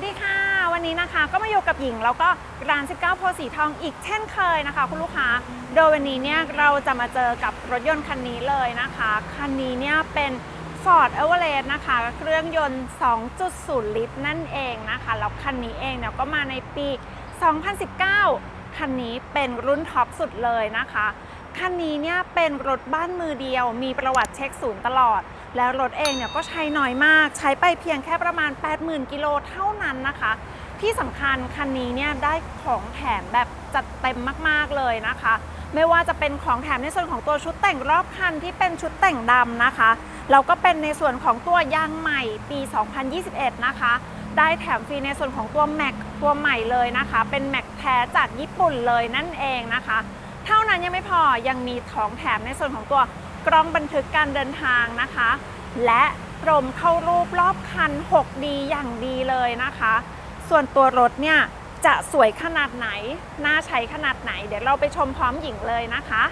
วัสดีค่ะ วันนี้นะคะก็มาอยู่กับหญิง แล้วก็ร้าน 19 โพสีทองอีกเช่นเคยนะคะ คุณลูกค้า โดยวันนี้เนี่ยเราจะมาเจอกับรถยนต์คันนี้เลยนะคะ คันนี้เนี่ยเป็น Ford Everest นะคะ เครื่องยนต์ 2.0 ลิตรนั่นเองนะคะ แล้วคันนี้เองเนี่ยก็มาในปี 2019 คันนี้เป็นรุ่นท็อปสุดเลยนะคะ คันนี้เนี่ยเป็นรถบ้านมือเดียว มีประวัติเช็คศูนย์ตลอด แล้วรถเองเนี่ยก็ใช้น้อยมาก ใช้ไปเพียงแค่ประมาณ 80,000 กิโลเท่านั้นนะคะ ที่สำคัญคันนี้เนี่ยได้ของแถมแบบจัดเต็มมากๆเลยนะคะ ไม่ว่าจะเป็นของแถมในส่วนของตัวชุดแต่งรอบคันที่เป็นชุดแต่งดำนะคะแล้วก็เป็นในส่วนของตัวยางใหม่ปี 2021 นะคะ ได้แถมฟรีในส่วนของตัวแม็กตัวใหม่เลยนะคะ เป็นแม็กแท้จากญี่ปุ่นเลยนั่นเองนะคะ เท่านั้นยังไม่พอยังมีของแถมในส่วนของตัว กล้องบันทึกการเดินทางนะคะ และกรมเข้ารูปรอบคัน 6D อย่างดีเลยนะคะ ส่วนตัวรถเนี่ยจะสวยขนาดไหน น่าใช้ขนาดไหน เดี๋ยวเราไปชมพร้อมหญิงเลยนะคะ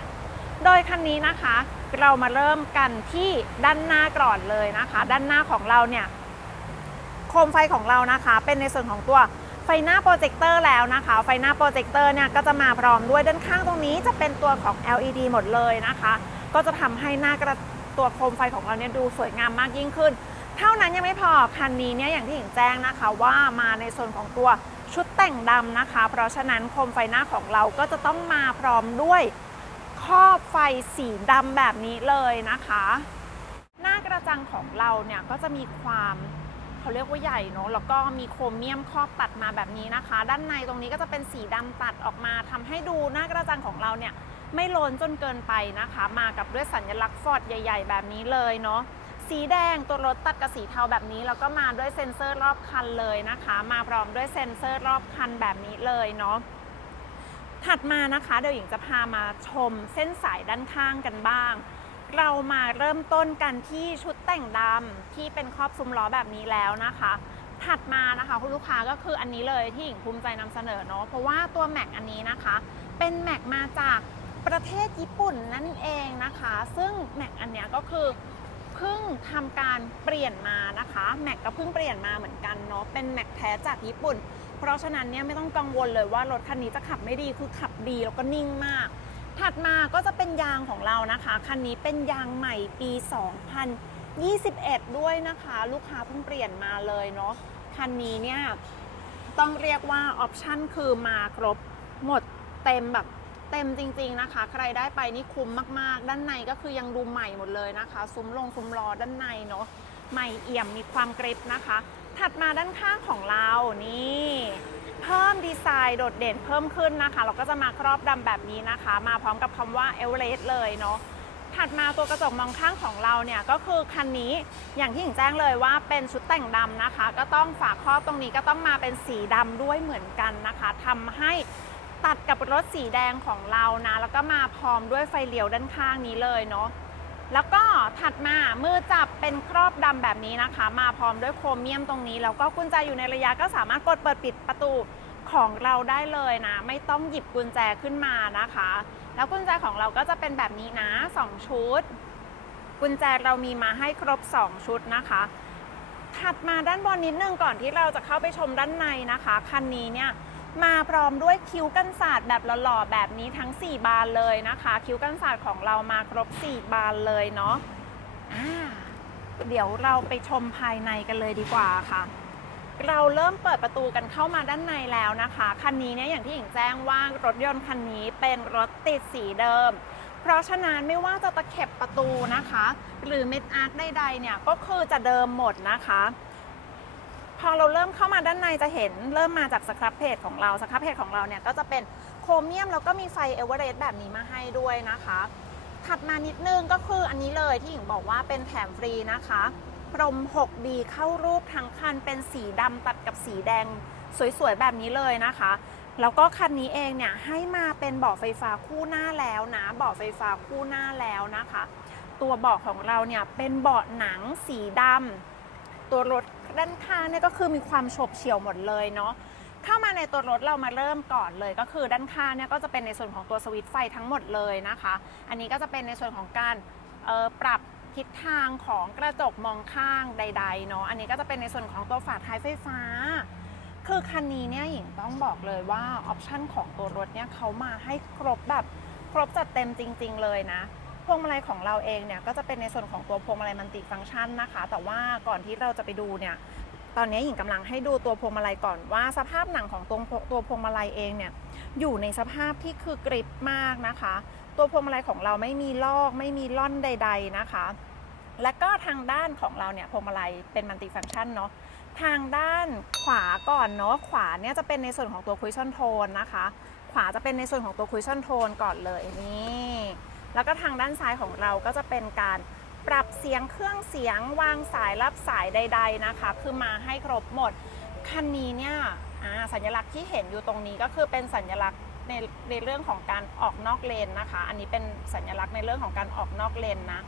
โดยคันนี้นะคะ เรามาเริ่มกันที่ด้านหน้าก่อนเลยนะคะ ด้านหน้าของเราเนี่ยโคมไฟของเรานะคะ เป็นในส่วนของตัวไฟหน้าโปรเจคเตอร์แล้วนะคะ ไฟหน้าโปรเจคเตอร์เนี่ยก็จะมาพร้อมด้วยด้านข้างตรงนี้จะเป็นตัวของ LED หมดเลยนะคะ ก็จะทำให้หน้ากระตัวโคมไฟของเราเนี่ยดูสวยงามมากยิ่งขึ้น เท่านั้นยังไม่พอคันนี้เนี่ยอย่างที่หญิงแจ้งนะคะว่ามาในส่วนของตัวชุดแต่งดำนะคะ เพราะฉะนั้นโคมไฟหน้าของเราก็จะต้องมาพร้อมด้วยครอบไฟสีดำแบบนี้เลยนะคะ หน้ากระจังของเราเนี่ยก็จะมีความเขาเรียกว่าใหญ่เนอะแล้วก็มีโครเมียมครอบตัดมาแบบนี้นะคะ ด้านในตรงนี้ก็จะเป็นสีดำตัดออกมาทำให้ดูหน้ากระจังของเราเนี่ย ไม่โลนจนเกินไปนะคะ มากับด้วยสัญลักษณ์ฟอร์ดใหญ่ ๆ แบบนี้เลยเนาะสีแดงตัวรถตัดกับสีเทาแบบนี้ แล้วก็มาด้วยเซ็นเซอร์รอบคันเลยนะคะ มาพร้อมด้วยเซ็นเซอร์รอบคันแบบนี้เลยเนาะถัดมานะคะเดี๋ยวหญิงจะพามาชมเส้นสายด้านข้างกันบ้าง เรามาเริ่มต้นกันที่ชุดแต่งดำที่เป็นครอบซุ้มล้อแบบนี้แล้วนะคะ ถัดมานะคะคุณลูกค้าก็คืออันนี้เลยที่หญิงภูมิใจนำเสนอเนาะเพราะว่าตัวแม็กอันนี้นะคะ เป็นแม็กมาจาก ประเทศญี่ปุ่นนั่นเองนะคะ ซึ่งแม็กอันเนี้ยก็คือเพิ่งทำการเปลี่ยนมานะคะแม็กก็เพิ่งเปลี่ยนมาเหมือนกันเนาะเป็นแม็กแท้จากญี่ปุ่น เพราะฉะนั้นเนี่ยไม่ต้องกังวลเลยว่ารถคันนี้จะขับไม่ดีคือขับดีแล้วก็นิ่งมาก ถัดมาก็จะเป็นยางของเรานะคะคันนี้เป็นยางใหม่ปี 2021 ด้วยนะคะ ลูกค้าเพิ่งเปลี่ยนมาเลยเนาะคันนี้เนี่ยต้องเรียกว่าออปชั่นคือมาครบหมดเต็มแบบ เต็มจริง ๆนะคะ ใครได้ไปนี่คุ้มมากๆ ด้านในก็คือยังดูใหม่หมดเลยนะคะ ซุ้มลงซุ้มล้อด้านในเนาะใหม่เอี่ยมมีความกริบนะคะ ถัดมาด้านข้างของเรานี่เพิ่มดีไซน์โดดเด่นเพิ่มขึ้นนะคะ เราก็จะมาครอบดำแบบนี้นะคะ มาพร้อมกับคำว่าเอเวอเรสต์เลยเนาะถัดมาตัวกระจกมองข้างของเราเนี่ยก็คือคันนี้อย่างที่หญิงแจ้งเลยว่าเป็นชุดแต่งดำนะคะ ก็ต้องฝาครอบตรงนี้ก็ต้องมาเป็นสีดำด้วยเหมือนกันนะคะทำให้ ตัดกับรถสีแดงของเรานะ แล้วก็มาพร้อมด้วยไฟเลี้ยวด้านข้างนี้เลยเนาะแล้วก็ถัดมามือจับเป็นครอบดำแบบนี้นะคะ มาพร้อมด้วยโครเมียมตรงนี้ แล้วก็กุญแจอยู่ในระยะก็สามารถกดเปิดปิดประตูของเราได้เลยนะ ไม่ต้องหยิบกุญแจขึ้นมานะคะ แล้วกุญแจของเราก็จะเป็นแบบนี้นะ 2 ชุด กุญแจเรามีมาให้ครบ 2 ชุดนะคะถัดมาด้านบนนิดนึงก่อนที่เราจะเข้าไปชมด้านในนะคะคันนี้เนี่ย มาพร้อมด้วยคิ้วกันศาสตร์แบบหล่อๆแบบนี้ทั้ง 4 บานเลยนะคะ คิ้วกันศาสตร์ของเรามาครบ 4 บานเลยเนาะเดี๋ยวเราไปชมภายในกันเลยดีกว่าค่ะ เราเริ่มเปิดประตูกันเข้ามาด้านในแล้วนะคะ คันนี้เนี่ยอย่างที่หญิงแจ้งว่ารถยนต์คันนี้เป็นรถติดสีเดิม เพราะฉะนั้นไม่ว่าจะตะเข็บประตูนะคะ หรือเม็ดอาร์คใดๆเนี่ยก็คือจะเดิมหมดนะคะ อเราเริ่มเข้ามาด้านในจะเห็นเริ่มมาจากสครับเพจของเราสครับเพจของเราเนี่ยก็จะเป็นโครเมียมแล้วก็มีไฟเอเวอเรสต์แบบนี้มาให้ด้วยนะคะ ถัดมานิดนึงก็คืออันนี้เลยที่หญิงบอกว่าเป็นแถมฟรีนะคะพรม 6D เข้ารูปทั้งคันเป็นสีดำตัดกับสีแดงสวยๆ แบบนี้เลยนะคะ แล้วก็คันนี้เองเนี่ยให้มาเป็นเบาะไฟฟ้าคู่หน้าแล้วนะเบาะไฟฟ้าคู่หน้าแล้วนะคะ ตัวเบาะของเราเนี่ยเป็นเบาะหนังสีดำตัวรถ ด้านข้างเนี่ยก็คือมีความโฉบเฉี่ยวหมดเลยเนาะเข้ามาในตัวรถเรามาเริ่มก่อนเลย ก็คือด้านข้างเนี่ยก็จะเป็นในส่วนของตัวสวิตช์ไฟทั้งหมดเลยนะคะ อันนี้ก็จะเป็นในส่วนของการออปรับทิศทางของกระจกมองข้างใดๆเนาะอันนี้ก็จะเป็นในส่วนของตัวฝาท้ายไฟฟ้า คือคันนี้เนี่ยหญิงต้องบอกเลยว่าออปชันของตัวรถเนี่ยเขามาให้ครบแบบครบจัดเต็มจริง ๆ เลยนะ พวงมาลัยของเราเองเนี่ยก็จะเป็นในส่วนของตัวพวงมาลัยมันติฟังก์ชันนะคะ แต่ว่าก่อนที่เราจะไปดูเนี่ยตอนนี้หญิงกำลังให้ดูตัวพวงมาลัยก่อนว่าสภาพหนังของตัวตัวพวงมาลัยเองเนี่ยอยู่ในสภาพที่คือกริบมากนะคะ ตัวพวงมาลัยของเราไม่มีลอก ไม่มีล่อนใด ๆนะคะ และก็ทางด้านของเราเนี่ยพวงมาลัยเป็นมัลติฟังก์ชันเนาะทางด้านขวาก่อนเนาะขวาเนี่ยจะเป็นในส่วนของตัวคุยชั่นโทนนะคะ ขวาจะเป็นในส่วนของตัวคุยชั่นโทนก่อนเลยนี่ แล้วก็ทางด้านซ้ายของเราก็จะเป็นการปรับเสียงเครื่องเสียงวางสายรับสายใด ๆนะคะ คือมาให้ครบหมด คันนี้เนี่ยสัญลักษณ์ที่เห็นอยู่ตรงนี้ก็คือเป็นสัญลักษณ์ในในเรื่องของการออกนอกเลนนะคะ อันนี้เป็นสัญลักษณ์ในเรื่องของการออกนอกเลนนะ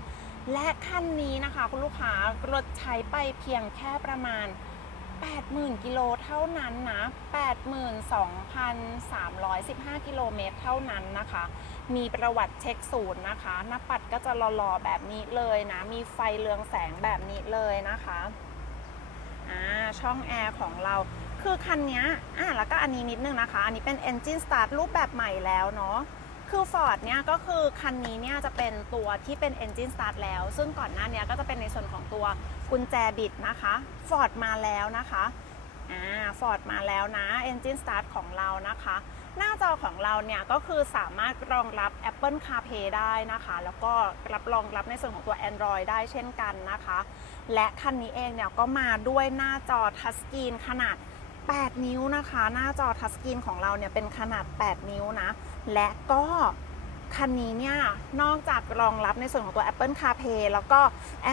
และคันนี้นะคะคุณลูกค้ารถใช้ไปเพียงแค่ประมาณ 80,000 กิโลเท่านั้นนะ 82,315 กิโลเมตรเท่านั้นนะคะ มีประวัติเช็คศูนย์นะคะ หน้าปัดก็จะหล่อๆแบบนี้เลยนะ มีไฟเรืองแสงแบบนี้เลยนะคะอ่าช่องแอร์ของเรา คือคันนี้อ่าแล้วก็อันนี้นิดนึงนะคะ อันนี้เป็น Engine Start รูปแบบใหม่แล้วเนาะคือ Ford เนี่ยก็คือคันนี้เนี่ยจะเป็นตัวที่เป็น Engine Start แล้ว ซึ่งก่อนหน้านี้ก็จะเป็นในส่วนของตัวกุญแจบิดนะคะ Ford มาแล้วนะคะอ่า Ford มาแล้วนะ Engine Start ของเรานะคะ หน้าจอของเราเนี่ยก็คือสามารถรองรับ Apple CarPlay ได้นะคะ แล้วก็รับรองรับในส่วนของตัว Android ได้เช่นกันนะคะ และคันนี้เองเนี่ยก็มาด้วยหน้าจอทัชสกรีนขนาด 8 นิ้วนะคะ หน้าจอทัชสกรีนของเราเนี่ยเป็นขนาด 8 นิ้วนะ และก็คันนี้เนี่ยนอกจากรองรับในส่วนของตัว Apple CarPlay แล้วก็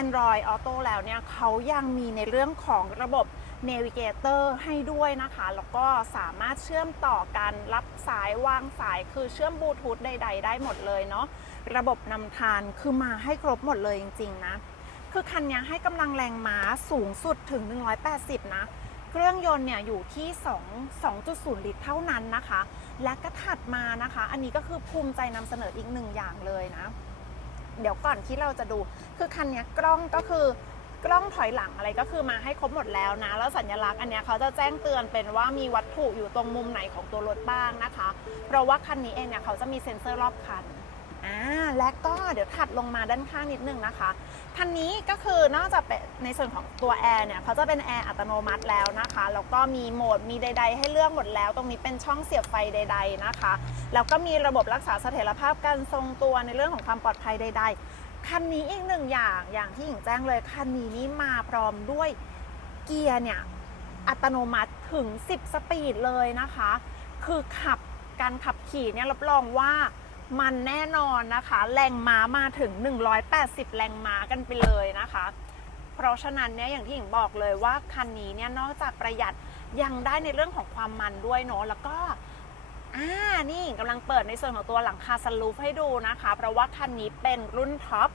Android Auto แล้วเนี่ยเขายังมีในเรื่องของระบบ Navigator ให้ด้วยนะคะ แล้วก็สามารถเชื่อมต่อการรับสายวางสายคือเชื่อมบลูทูธใด ๆ ได้หมดเลยเนาะระบบนำทางคือมาให้ครบหมดเลยจริง ๆ นะ คือคันนี้ให้กำลังแรงม้าสูงสุดถึง 180 นะ เครื่องยนต์เนี่ยอยู่ที่ 2 2.0 ลิตรเท่านั้นนะคะ และก็ถัดมานะคะ อันนี้ก็คือภูมิใจนำเสนออีกหนึ่งอย่างเลยนะ เดี๋ยวก่อนที่เราจะดู คือคันนี้กล้องก็คือ กล้องถอยหลังอะไรก็คือมาให้ครบหมดแล้วนะ แล้วสัญลักษณ์อันนี้เขาจะแจ้งเตือนเป็นว่ามีวัตถุอยู่ตรงมุมไหนของตัวรถบ้างนะคะ เพราะว่าคันนี้เองเนี่ยเขาจะมีเซ็นเซอร์รอบคันอ่าและก็เดี๋ยวถัดลงมาด้านข้างนิดนึงนะคะคันนี้ก็คือนอกจากเป็นในส่วนของตัวแอร์เนี่ยเขาจะเป็นแอร์อัตโนมัติแล้วนะคะแล้วก็มีโหมดมีใด ๆ ให้เลือกหมดแล้ว ตรงนี้เป็นช่องเสียบไฟใด ๆนะคะแล้วก็มีระบบรักษาเสถียรภาพการทรงตัวในเรื่องของความปลอดภัยใด ๆ คันนี้อีกหนึ่งอย่างอย่างที่หญิงแจ้งเลยคันนี้นี่มาพร้อมด้วยเกียร์เนี่ยอัตโนมัติถึง 10 สปีดเลยนะคะ คือขับการขับขี่เนี่ยรับรองว่ามันแน่นอนนะคะ แรงม้ามาถึง 180 แรงม้ากันไปเลยนะคะ เพราะฉะนั้นเนี่ยอย่างที่หญิงบอกเลยว่าคันนี้เนี่ยนอกจากประหยัดยังได้ในเรื่องของความมันด้วยเนาะแล้วก็อ่านี่หญิงกำลังเปิดในส่วนของตัวหลังคาสลูปให้ดูนะคะ เพราะว่าคันนี้เป็นรุ่นท็อป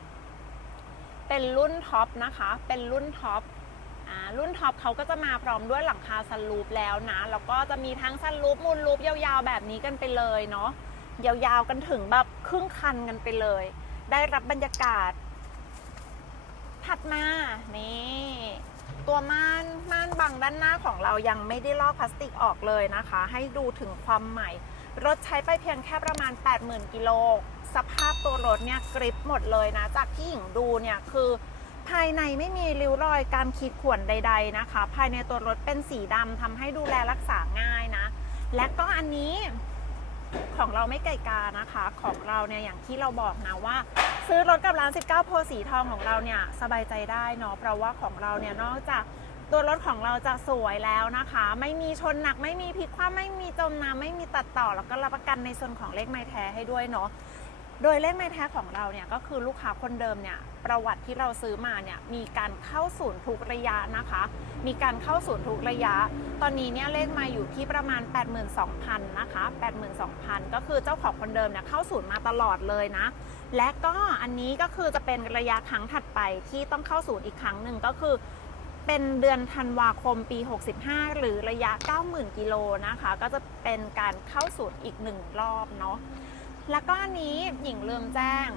เป็นรุ่นท็อปนะคะ เป็นรุ่นท็อปรุ่นท็อปเขาก็จะมาพร้อมด้วยหลังคาซันรูปแล้วนะ แล้วก็จะมีทั้งซันรูปมูลรูปยาวๆ แบบนี้กันไปเลยเนาะ ยาวๆกันถึงแบบครึ่งคันกันไปเลย ได้รับบรรยากาศ ถัดมา นี่ ตัวม่านม่านบังด้านหน้าของเรายังไม่ได้ลอกพลาสติกออกเลยนะคะ ให้ดูถึงความใหม่ รถใช้ไปเพียงแค่ประมาณ 80,000 กิโล สภาพตัวรถเนี่ยกริปหมดเลยนะ จากที่หญิงดูเนี่ยคือภายในไม่มีริ้วรอยการขีดข่วนใด ๆนะคะ ภายในตัวรถเป็นสีดำทำให้ดูแลรักษาง่ายนะ และก็อันนี้ของเราไม่ไก่กานะคะ ของเราเนี่ยอย่างที่เราบอกนะว่า ซื้อรถกับร้าน 19 โพสีทองของเราเนี่ยสบายใจได้เนาะเพราะว่าของเราเนี่ยนอกจากตัวรถของเราจะสวยแล้วนะคะ ไม่มีชนหนักไม่มีพลิกคว่ำไม่มีจมน้ำไม่มีตัดต่อ แล้วก็รับประกันในส่วนของเลขไม้แท้ให้ด้วยเนาะ โดยเลขไม้แท้ของเราเนี่ยก็คือลูกค้าคนเดิมเนี่ยประวัติที่เราซื้อมาเนี่ยมีการเข้าศูนย์ทุกระยะนะคะ มีการเข้าศูนย์ทุกระยะ ตอนนี้เนี่ยเลขมาอยู่ที่ประมาณ 82,000นะคะ82,000 ก็คือเจ้าของคนเดิมเนี่ยเข้าศูนย์มาตลอดเลยนะ และก็อันนี้ก็คือจะเป็นระยะครั้งถัดไปที่ต้องเข้าศูนย์อีกครั้งหนึ่งก็คือเป็นเดือนธันวาคมปี 65 หรือระยะ 90,000 กิโลนะคะ ก็จะเป็นการเข้าศูนย์อีกหนึ่งรอบเนาะ แล้วก็อันนี้หญิงลืมแจ้ง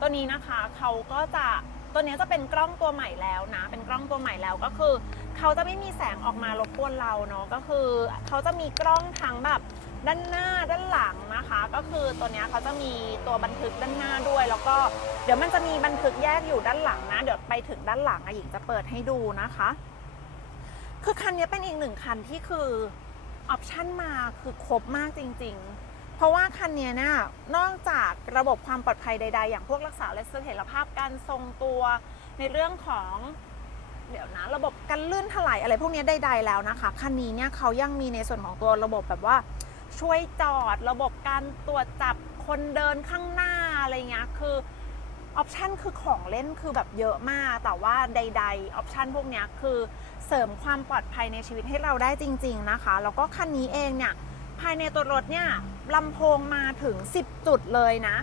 ตัวนี้นะคะเขาก็จะตัวนี้จะเป็นกล้องตัวใหม่แล้วนะ เป็นกล้องตัวใหม่แล้วก็คือเขาจะไม่มีแสงออกมารบกวนเราเนาะก็คือเขาจะมีกล้องทั้งแบบด้านหน้าด้านหลังนะคะ ก็คือตัวนี้เขาจะมีตัวบันทึกด้านหน้าด้วย แล้วก็เดี๋ยวมันจะมีบันทึกแยกอยู่ด้านหลังนะ เดี๋ยวไปถึงด้านหลังอะหญิงจะเปิดให้ดูนะคะ คือคันนี้เป็นอีกหนึ่งคันที่คือออปชั่นมาคือครบมากจริง ๆ เพราะว่าคันนี้เนี่ยนอกจากระบบความปลอดภัยใด ๆ อย่างพวกรักษาและเสถียรภาพการทรงตัวในเรื่องของเดี๋ยวนะระบบกันลื่นถลายอะไรพวกนี้ใดๆแล้วนะคะคันนี้เนี่ยเขายังมีในส่วนของตัวระบบแบบว่าช่วยจอดระบบการตรวจจับคนเดินข้างหน้าอะไรเงี้ยคือออปชันคือของเล่นคือแบบเยอะมาก แต่ว่าใดๆออปชันพวกเนี้ยคือเสริมความปลอดภัยในชีวิตให้เราได้จริง ๆนะคะ แล้วก็คันนี้เองเนี่ย ภายในตัวรถเนี่ยลำโพงมาถึง 10 จุดเลยนะ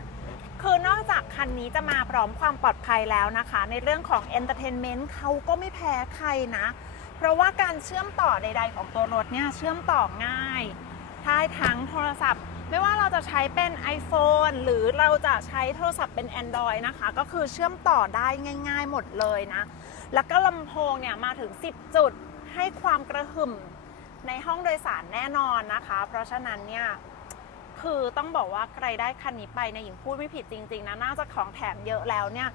คือนอกจากคันนี้จะมาพร้อมความปลอดภัยแล้วนะคะ ในเรื่องของ Entertainment เขาก็ไม่แพ้ใครนะ เพราะว่าการเชื่อมต่อใด ๆ ของตัวรถเนี่ยเชื่อมต่อง่ายได้ทั้งโทรศัพท์ ไม่ว่าเราจะใช้เป็น iPhone หรือเราจะใช้โทรศัพท์เป็น Android นะคะ ก็คือเชื่อมต่อได้ง่าย ๆ หมดเลยนะ แล้วก็ลำโพงเนี่ยมาถึง 10 จุดให้ความกระหึ่ม ในห้องโดยสารแน่นอนนะคะ เพราะฉะนั้นเนี่ยคือต้องบอกว่าใครได้คันนี้ไปเนี่ยหญิงพูดไม่ผิดจริงๆนะน่าจะของแถมเยอะแล้วเนี่ย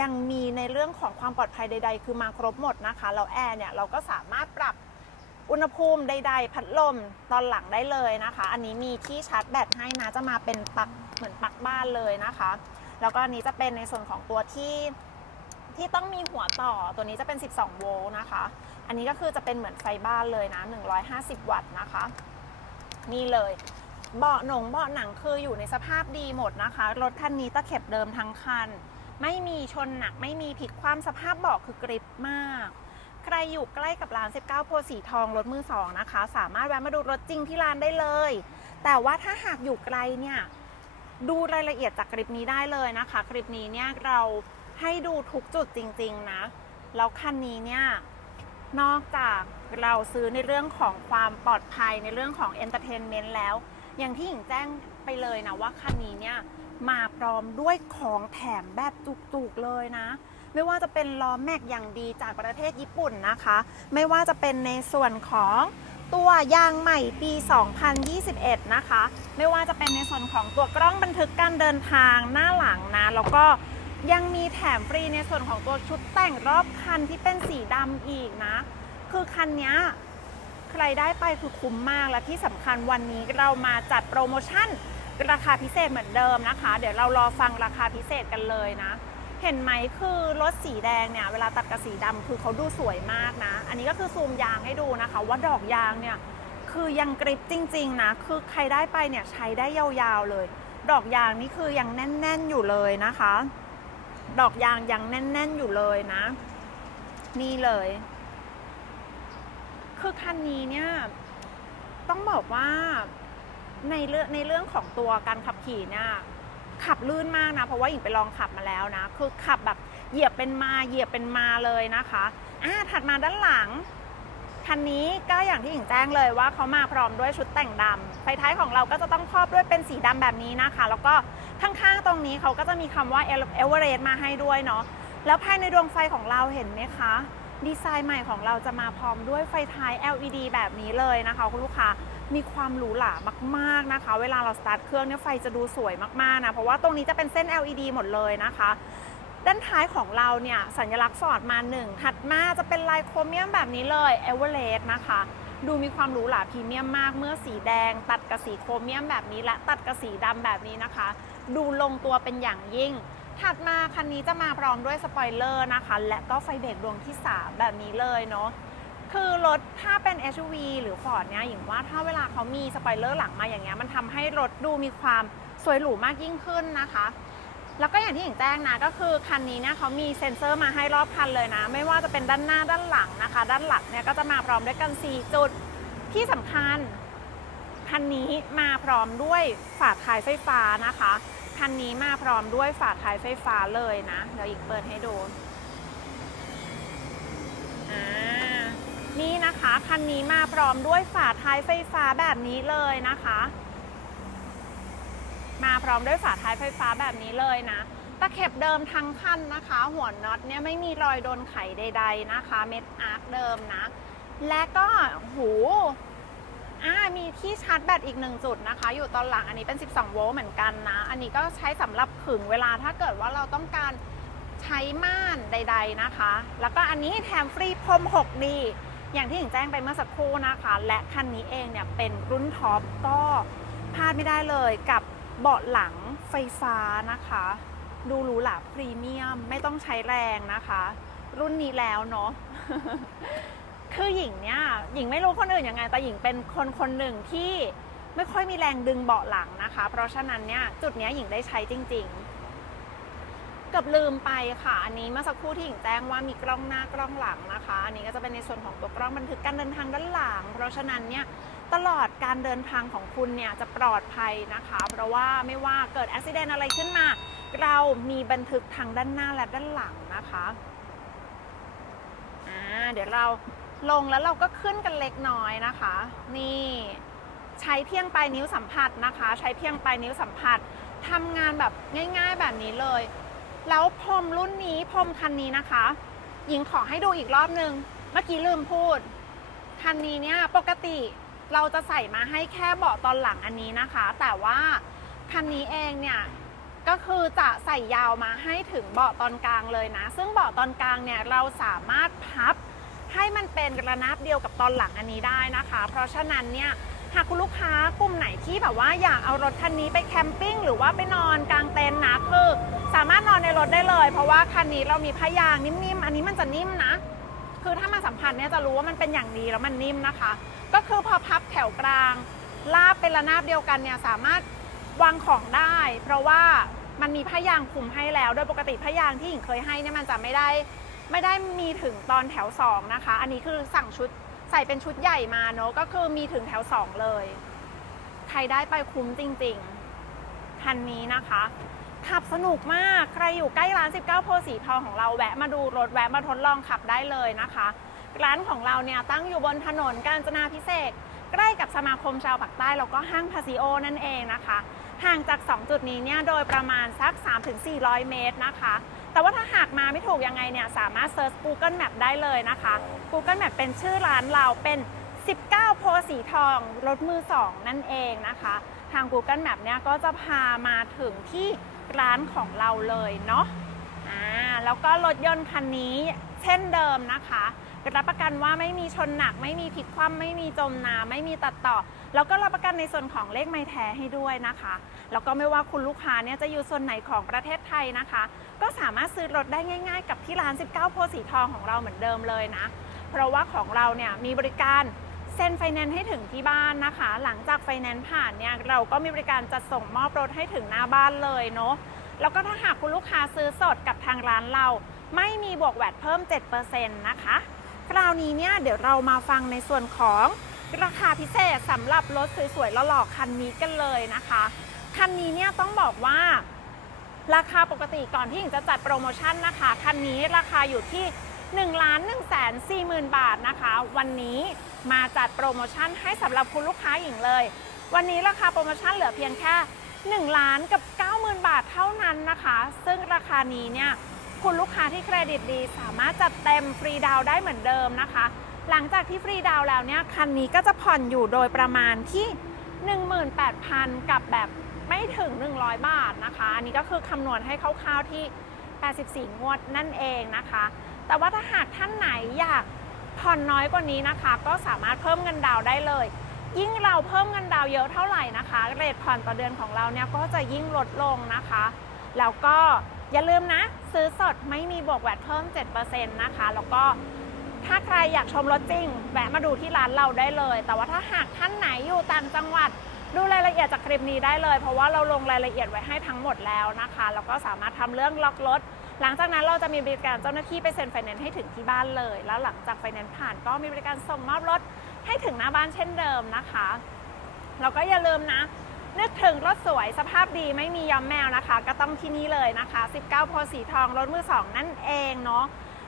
ยังมีในเรื่องของความปลอดภัยใด ๆ คือมาครบหมดนะคะแล้วแอร์เนี่ยเราก็สามารถปรับอุณหภูมิใด ๆ พัดลมตอนหลังได้เลยนะคะ อันนี้มีที่ชาร์จแบตให้นะจะมาเป็นปลั๊กเหมือนปลั๊กบ้านเลยนะคะ แล้วก็อันนี้จะเป็นในส่วนของตัวที่ที่ต้องมีหัวต่อตัวนี้จะเป็น 12 โวลต์นะคะ อันนี้ก็คือจะเป็นเหมือนไฟบ้านเลยนะ 150 วัตต์นะคะ นี่เลย เบาะหนงเบาะหนังคืออยู่ในสภาพดีหมดนะคะ รถคันนี้ตะเข็บเดิมทั้งคัน ไม่มีชนหนัก ไม่มีผิดความสภาพเบาะคือกริบมาก ใครอยู่ใกล้กับร้าน 19 โพสีทองรถมือสองนะคะ สามารถแวะมาดูรถจริงที่ร้านได้เลย แต่ว่าถ้าหากอยู่ไกลเนี่ยดูรายละเอียดจากคลิปนี้ได้เลยนะคะ คลิปนี้เนี่ยเราให้ดูทุกจุดจริง ๆ นะ แล้วคันนี้เนี่ย นอกจากเราซื้อในเรื่องของความปลอดภัยในเรื่องของเอนเตอร์เทนเมนต์แล้ว อย่างที่หญิงแจ้งไปเลยนะว่าคันนี้เนี่ยมาพร้อมด้วยของแถมแบบจุกๆเลยนะ ไม่ว่าจะเป็นล้อแม็กอย่างดีจากประเทศญี่ปุ่นนะคะ ไม่ว่าจะเป็นในส่วนของตัวยางใหม่ปี 2021 นะคะ ไม่ว่าจะเป็นในส่วนของตัวกล้องบันทึกการเดินทางหน้าหลังนะ แล้วก็ ยังมีแถมฟรีในส่วนของตัวชุดแต่งรอบคันที่เป็นสีดำอีกนะ คือคันนี้ใครได้ไปคือคุ้มมากและที่สำคัญวันนี้เรามาจัดโปรโมชั่นราคาพิเศษเหมือนเดิมนะคะ เดี๋ยวเรารอฟังราคาพิเศษกันเลยนะ เห็นไหมคือรถสีแดงเนี่ยเวลาตัดกับสีดำคือเขาดูสวยมากนะ อันนี้ก็คือซูมยางให้ดูนะคะ ว่าดอกยางเนี่ยคือยังกริบจริง ๆ นะ คือใครได้ไปเนี่ยใช้ได้ยาวๆเลย ดอกยางนี่คือยังแน่น ๆ อยู่เลยนะคะ ดอกยางยังแน่น ๆ อยู่เลยนะ นี่เลย คือคันนี้เนี่ย ต้องบอกว่าในเรื่องในเรื่องของตัวการขับขี่เนี่ยขับลื่นมากนะ เพราะว่าหญิงไปลองขับมาแล้วนะ คือขับแบบเหยียบเป็นมาเหยียบเป็นมาเลยนะคะอ่าถัดมาด้านหลังคันนี้ก็อย่างที่หญิงแจ้งเลยว่าเขามาพร้อมด้วยชุดแต่งดำไฟท้ายของเราก็จะต้องครอบด้วยเป็นสีดำแบบนี้นะคะ แล้วก็ ข้างๆตรงนี้เขาก็จะมีคำว่าเอเวอเรสมาให้ด้วยเนาะแล้วภายในดวงไฟของเราเห็นไหมคะ ดีไซน์ใหม่ของเราจะมาพร้อมด้วยไฟท้าย LED แบบนี้เลยนะคะคุณลูกค้ามีความหรูหรามากๆนะคะ เวลาเราสตาร์ทเครื่องเนี่ยไฟจะดูสวยมากๆนะเพราะว่าตรงนี้จะเป็นเส้น LED หมดเลยนะคะ ด้านท้ายของเราเนี่ยสัญลักษณ์ฟอร์ดมาหนึ่งถัดมาจะเป็นลายโครเมียมแบบนี้เลยเอเวอเรสต์นะคะดูมีความหรูหราพรีเมียมมากเมื่อสีแดง ตัดกับสีโครเมียมแบบนี้และตัดกับสีดำแบบนี้นะคะ ดูลงตัวเป็นอย่างยิ่ง ถัดมาคันนี้จะมาพร้อมด้วยสปอยเลอร์นะคะ และก็ไฟเบรกดวงที่ 3 แบบนี้เลยเนาะคือรถถ้าเป็น SUV หรือ Ford เนี่ยหญิงว่าถ้าเวลาเขามีสปอยเลอร์หลังมาอย่างเงี้ยมันทำให้รถดูมีความสวยหรูมากยิ่งขึ้นนะคะ แล้วก็อย่างที่หญิงแจ้งนะก็คือคันนี้เนี่ยเขามีเซ็นเซอร์มาให้รอบคันเลยนะ ไม่ว่าจะเป็นด้านหน้าด้านหลังนะคะ ด้านหลังเนี่ยก็จะมาพร้อมด้วยกัน 4 จุดที่สำคัญ คันนี้มาพร้อมด้วยฝาท้ายไฟฟ้านะคะ คันนี้มาพร้อมด้วยฝาท้ายไฟฟ้าเลยนะ เดี๋ยวอีกเปิดให้ดูอ่านี่นะคะคันนี้มาพร้อมด้วยฝาท้ายไฟฟ้าแบบนี้เลยนะคะ มาพร้อมด้วยฝาท้ายไฟฟ้าแบบนี้เลยนะตะเข็บเดิมทั้งคันนะคะ หัวน็อตเนี่ยไม่มีรอยโดนไขใด ๆนะคะ เม็ดอาร์คเดิมนะ และก็หู อ่ามีที่ชาร์จแบตอีกหนึ่งจุดนะคะ อยู่ตอนหลังอันนี้เป็น 12 โวลต์เหมือนกันนะ อันนี้ก็ใช้สำหรับขึงเวลาถ้าเกิดว่าเราต้องการใช้ม่านใด ๆนะคะ แล้วก็อันนี้แถมฟรีพรม 6D อย่างที่หญิงแจ้งไปเมื่อสักครู่นะคะ และคันนี้เองเนี่ยเป็นรุ่นท็อปก็พลาดไม่ได้เลยกับเบาะหลังไฟฟ้านะคะ ดูหรูหราพรีเมียมไม่ต้องใช้แรงนะคะ รุ่นนี้แล้วเนาะ คือหญิงเนี่ยหญิงไม่รู้คนอื่นยังไง แต่หญิงเป็นคนคนหนึ่งที่ไม่ค่อยมีแรงดึงเบาะหลังนะคะ เพราะฉะนั้นเนี่ยจุดนี้หญิงได้ใช้จริง ๆ เกือบลืมไปค่ะ อันนี้เมื่อสักครู่ที่หญิงแจ้งว่ามีกล้องหน้ากล้องหลังนะคะ อันนี้ก็จะเป็นในส่วนของตัวกล้องบันทึกการเดินทางด้านหลัง เพราะฉะนั้นเนี่ยตลอดการเดินทางของคุณเนี่ยจะปลอดภัยนะคะ เพราะว่าไม่ว่าเกิดอุบิเหตุอะไรขึ้นมา เรามีบันทึกทางด้านหน้าและด้านหลังนะคะ อ่าเดี๋ยวเรา ลงแล้วเราก็ขึ้นกันเล็กน้อยนะคะ นี่ใช้เพียงปลายนิ้วสัมผัสนะคะ ใช้เพียงปลายนิ้วสัมผัสทำงานแบบง่าย ๆแบบนี้เลย แล้วพรมรุ่นนี้พรมคันนี้นะคะ หญิงขอให้ดูอีกรอบนึง เมื่อกี้ลืมพูด คันนี้เนี่ยปกติเราจะใส่มาให้แค่เบาะตอนหลังอันนี้นะคะ แต่ว่าคันนี้เองเนี่ยก็คือจะใส่ยาวมาให้ถึงเบาะตอนกลางเลยนะ ซึ่งเบาะตอนกลางเนี่ยเราสามารถพับ ให้มันเป็นระนาบเดียวกับตอนหลังอันนี้ได้นะคะ เพราะฉะนั้นเนี่ยหากคุณลูกค้ากลุ่มไหนที่แบบว่าอยากเอารถคันนี้ไปแคมปิ้งหรือว่าไปนอนกลางเต็นท์นะคือสามารถนอนในรถได้เลย เพราะว่าคันนี้เรามีผ้ายางนิ่มๆ อันนี้มันจะนิ่มนะ คือถ้ามาสัมผัสเนี่ยจะรู้ว่ามันเป็นอย่างดีแล้วมันนิ่มนะคะ ก็คือพอพับแถวกลาง ลาบเป็นระนาบเดียวกันเนี่ยสามารถวางของได้ เพราะว่ามันมีผ้ายางคลุมให้แล้ว โดยปกติผ้ายางที่หญิงเคยให้เนี่ยมันจะไม่ได้ ไม่ได้มีถึงตอนแถว 2 นะคะ อันนี้คือสั่งชุดใส่เป็นชุดใหญ่มาเนอะก็คือมีถึงแถว 2 เลย ใครได้ไปคุ้มจริงๆ คันนี้นะคะ ขับสนุกมาก ใครอยู่ใกล้ร้าน 19 โพสีทองของเราแวะมาดูรถแวะมาทดลองขับได้เลยนะคะ ร้านของเราเนี่ยตั้งอยู่บนถนนกาญจนาพิเศษ ใกล้กับสมาคมชาวปากใต้แล้วก็ห้างพาซิโอนั่นเองนะคะ ห่างจาก 2 จุดนี้เนี่ยโดยประมาณสัก 3-400 เมตรนะคะ แต่ว่าถ้าหากมาไม่ถูกยังไงเนี่ยสามารถเซิร์ช Google Map ได้เลยนะคะ Google Map เป็นชื่อร้านเราเป็น 19 โพสีทองรถมือ 2 นั่นเองนะคะ ทาง Google Map เนี่ยก็จะพามาถึงที่ร้านของเราเลยเนาะอ่าแล้วก็รถยนต์คันนี้เช่นเดิมนะคะรับประกันว่าไม่มีชนหนัก ไม่มีพลิกคว่ำไม่มีจมน้ำไม่มีตัดต่อ แล้วก็รับประกันในส่วนของเลขไม่แท้ให้ด้วยนะคะ แล้วก็ไม่ว่าคุณลูกค้าเนี่ยจะอยู่ส่วนไหนของประเทศไทยนะคะ ก็สามารถซื้อรถได้ง่าย ๆ กับที่ร้าน 19 โพสีทองของเราเหมือนเดิมเลยนะ เพราะว่าของเราเนี่ยมีบริการเซ็นไฟแนนซ์ให้ถึงที่บ้านนะคะ หลังจากไฟแนนซ์ผ่านเนี่ยเราก็มีบริการจัดส่งมอบรถให้ถึงหน้าบ้านเลยเนาะแล้วก็ถ้าหากคุณลูกค้าซื้อสดกับทางร้านเรา ไม่มีบวกแวดเพิ่ม 7%นะคะ คราวนี้เนี่ยเดี๋ยวเรามาฟังในส่วนของ ราคาพิเศษสำหรับรถสวยๆหล่อๆคันนี้กันเลยนะคะ คันนี้เนี่ยต้องบอกว่าราคาปกติก่อนที่หญิงจะจัดโปรโมชั่นนะคะ คันนี้ราคาอยู่ที่1ล้าน1แสน4หมื่นบาทนะคะ วันนี้มาจัดโปรโมชั่นให้สำหรับคุณลูกค้าหญิงเลย วันนี้ราคาโปรโมชั่นเหลือเพียงแค่1ล้านกับ 90,000 บาทเท่านั้นนะคะ ซึ่งราคานี้เนี่ยคุณลูกค้าที่เครดิตดีสามารถจัดเต็มฟรีดาวได้เหมือนเดิมนะคะ หลังจากที่ฟรีดาวแล้วเนี่ยคันนี้ก็จะผ่อนอยู่โดยประมาณที่ 18,000 กับแบบไม่ถึง 100 บาทนะคะ อันนี้ก็คือคำนวณให้คร่าวๆที่ 84 งวดนั่นเองนะคะ แต่ว่าถ้าหากท่านไหนอยากผ่อนน้อยกว่านี้นะคะ ก็สามารถเพิ่มเงินดาวได้เลย ยิ่งเราเพิ่มเงินดาวเยอะเท่าไหร่นะคะเรทผ่อนต่อเดือนของเราเนี่ยก็จะยิ่งลดลงนะคะ แล้วก็อย่าลืมนะ ซื้อสดไม่มีบวกแวดเพิ่ม 7%นะคะ แล้วก็ ถ้าใครอยากชมรถจริงแวะมาดูที่ร้านเราได้เลย แต่ว่าถ้าหากท่านไหนอยู่ต่างจังหวัดดูรายละเอียดจากคลิปนี้ได้เลย เพราะว่าเราลงรายละเอียดไว้ให้ทั้งหมดแล้วนะคะแล้วก็สามารถทำเรื่องล็อกรถ หลังจากนั้นเราจะมีบริการเจ้าหน้าที่ไปเซ็นไฟแนนซ์ให้ถึงที่บ้านเลย แล้วหลังจากไฟแนนซ์ผ่านก็มีบริการส่งมอบรถให้ถึงหน้าบ้านเช่นเดิมนะคะแล้วก็อย่าลืมนะนึกถึงรถสวยสภาพดีไม่มีย้อมแมวนะคะ ก็ต้องที่นี่เลยนะคะ 19โพสีทองรถมือสองนั่นเองเนาะ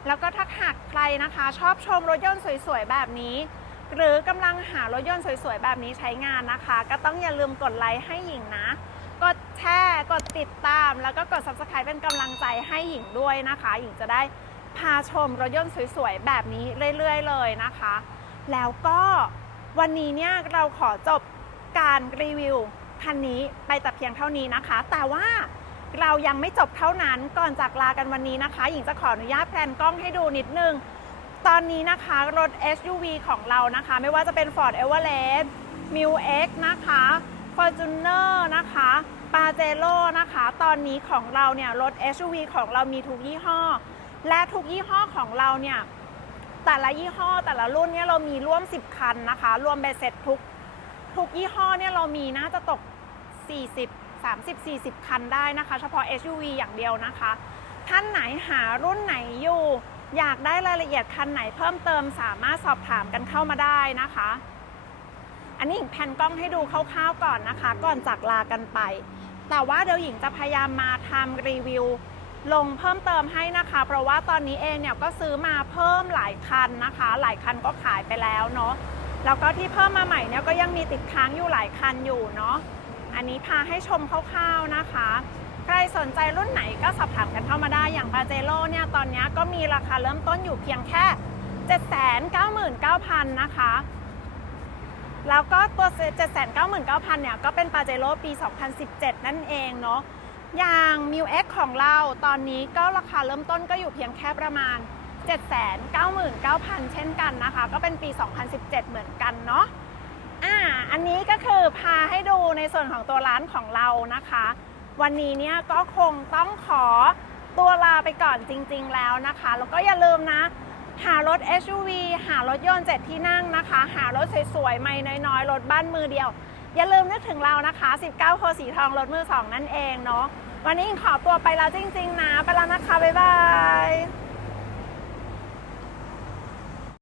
แล้วก็ถ้าหากใครนะคะชอบชมรถยนต์สวยๆแบบนี้ หรือกำลังหารถยนต์สวยๆแบบนี้ใช้งานนะคะ ก็ต้องอย่าลืมกดไลค์ให้หญิงนะ กดแชร์กดติดตาม แล้วก็กด subscribe เป็นกำลังใจให้หญิงด้วยนะคะ หญิงจะได้พาชมรถยนต์สวยๆแบบนี้เรื่อยๆ เลยนะคะ แล้วก็วันนี้เนี่ยเราขอจบการรีวิวคันนี้ไปแต่เพียงเท่านี้นะคะ แต่ว่า เรายังไม่จบเท่านั้นก่อนจากลากันวันนี้นะคะ หญิงจะขออนุญาตแพลนกล้องให้ดูนิดนึง ตอนนี้นะคะรถ SUV ของเรานะคะ ไม่ว่าจะเป็น Ford Everest m i l X นะคะ Fortuner นะคะ p a j e r o นะคะ ตอนนี้ของเราเนี่ยรถ SUV ของเรามีทุกยี่ห้อ และทุกยี่ห้อของเราเนี่ยแต่ละยี่ห้อแต่ละรุ่นเนี่ยเรามีร่วม 10 คันนะคะ รวมเบสเสร็จทุกทุกยี่ห้อเนี่ยเรามีน่าจะตก 40 30 40 คันได้นะคะ เฉพาะ SUV อย่างเดียวนะคะ ท่านไหนหารุ่นไหนอยู่ อยากได้รายละเอียดคันไหนเพิ่มเติมสามารถสอบถามกันเข้ามาได้นะคะ อันนี้หญิงแพนกล้องให้ดูคร่าวๆก่อนนะคะ ก่อนจากลากันไป แต่ว่าเดี๋ยวหญิงจะพยายามมาทำรีวิวลงเพิ่มเติมให้นะคะ เพราะว่าตอนนี้เองเนี่ยก็ซื้อมาเพิ่มหลายคันนะคะ หลายคันก็ขายไปแล้วเนาะแล้วก็ที่เพิ่มมาใหม่เนี่ยก็ยังมีติดค้างอยู่หลายคันอยู่เนาะ อันนี้พาให้ชมคร่าวๆนะคะ ใครสนใจรุ่นไหนก็สอบถามกันเข้ามาได้อย่างปาเจโร่เนี่ยตอนนี้ก็มีราคาเริ่มต้นอยู่เพียงแค่ 799,000 นะคะ แล้วก็ตัว 799,000 เนี่ยก็เป็นปาเจโร่ปี 2017 นั่นเองเนาะอย่าง m ิว X ของเราตอนนี้ก็ราคาเริ่มต้นก็อยู่เพียงแค่ประมาณ 799,000 เช่นกันนะคะ ก็เป็นปี 2017 เหมือนกันเนาะ อ่าอันนี้ก็คือพาให้ดูในส่วนของตัวร้านของเรานะคะ วันนี้เนี่ยก็คงต้องขอตัวลาไปก่อนจริง ๆ แล้วนะคะ แล้วก็อย่าลืมนะ หารถ SUV หารถยนต์7ที่นั่งนะคะ หารถสวยๆไม่น้อยๆ รถบ้านมือเดียว อย่าลืมนึกถึงเรานะคะ 19โพสีทองรถมือ2นั่นเองเนาะวันนี้ขอตัวไปแล้วจริง ๆ นะ ไปแล้วนะคะ บ๊ายบาย